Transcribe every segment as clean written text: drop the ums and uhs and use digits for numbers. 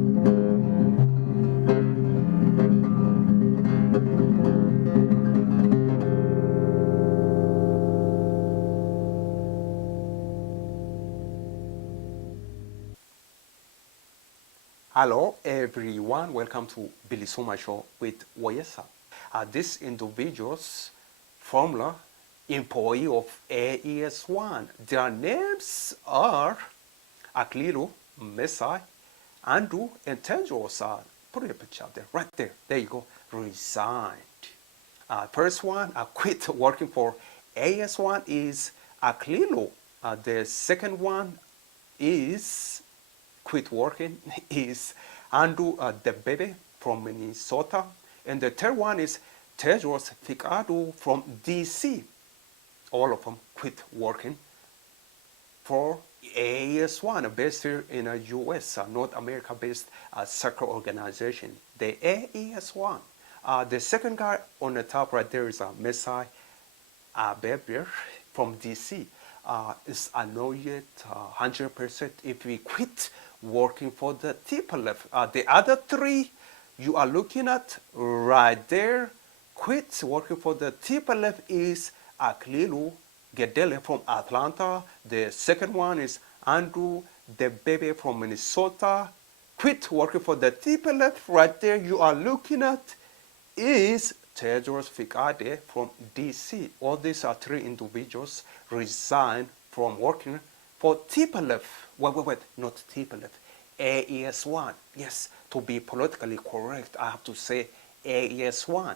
Hello everyone, welcome to BilisummaaShow with Oyesa. This individual's formula, employee of AES1. Their names are Aklilu, Mesai, Andrew, and Tedros. Put a picture there, right there. There you go. Resigned. First one, quit working for AES1 is Aklilu. The second one is quit working is Andrew the baby from Minnesota. And the third one is Tedros Ficado from DC. All of them quit working for AES1, based here in the US, North America based soccer organization, the AES1. The second guy on the top right there is Mesai Beber from DC. Is annoyed 100% if we quit working for the TPLF. The other three you are looking at right there, quit working for the TPLF is Aklilu Gedele from Atlanta. The second one is Andrew the baby from Minnesota. Quit working for the TPLF right there you are looking at is Tedros Ficade from DC. All these are three individuals resigned from working for TPLF. Wait, not TPLF. AES1. Yes, to be politically correct, I have to say AES1.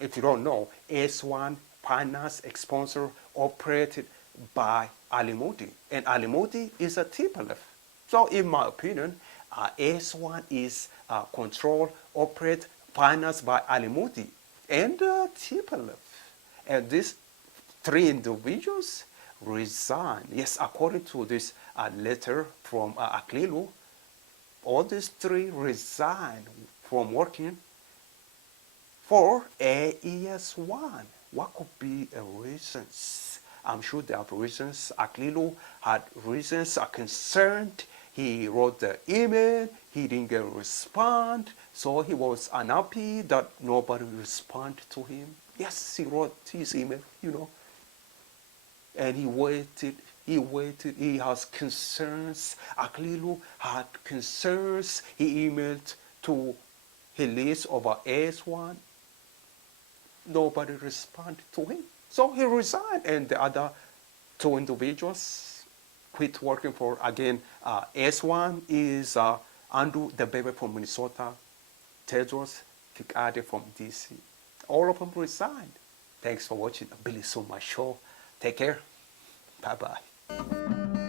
If you don't know, AES1 financed, sponsored, operated by Amoudi. And Amoudi is a TPLF. So in my opinion, AES1 is controlled, operated, financed by Amoudi and TPLF. And these three individuals resigned. Yes, according to this letter from Aklilu, all these three resigned from working for AES1. What could be the reasons? I'm sure there are reasons. Aklilu had reasons, are concerned. He wrote the email, he didn't get a response, so he was unhappy that nobody responded to him. Yes, he wrote his email, and he waited, he has concerns. Aklilu had concerns. He emailed to his list over AES1. Nobody responded to him. So he resigned, and the other two individuals quit working for, again, AES1 is Andrew the baby from Minnesota, Tedros Ficade from DC. All of them resigned. Thanks for watching BilisummaaShow. Take care. Bye-bye.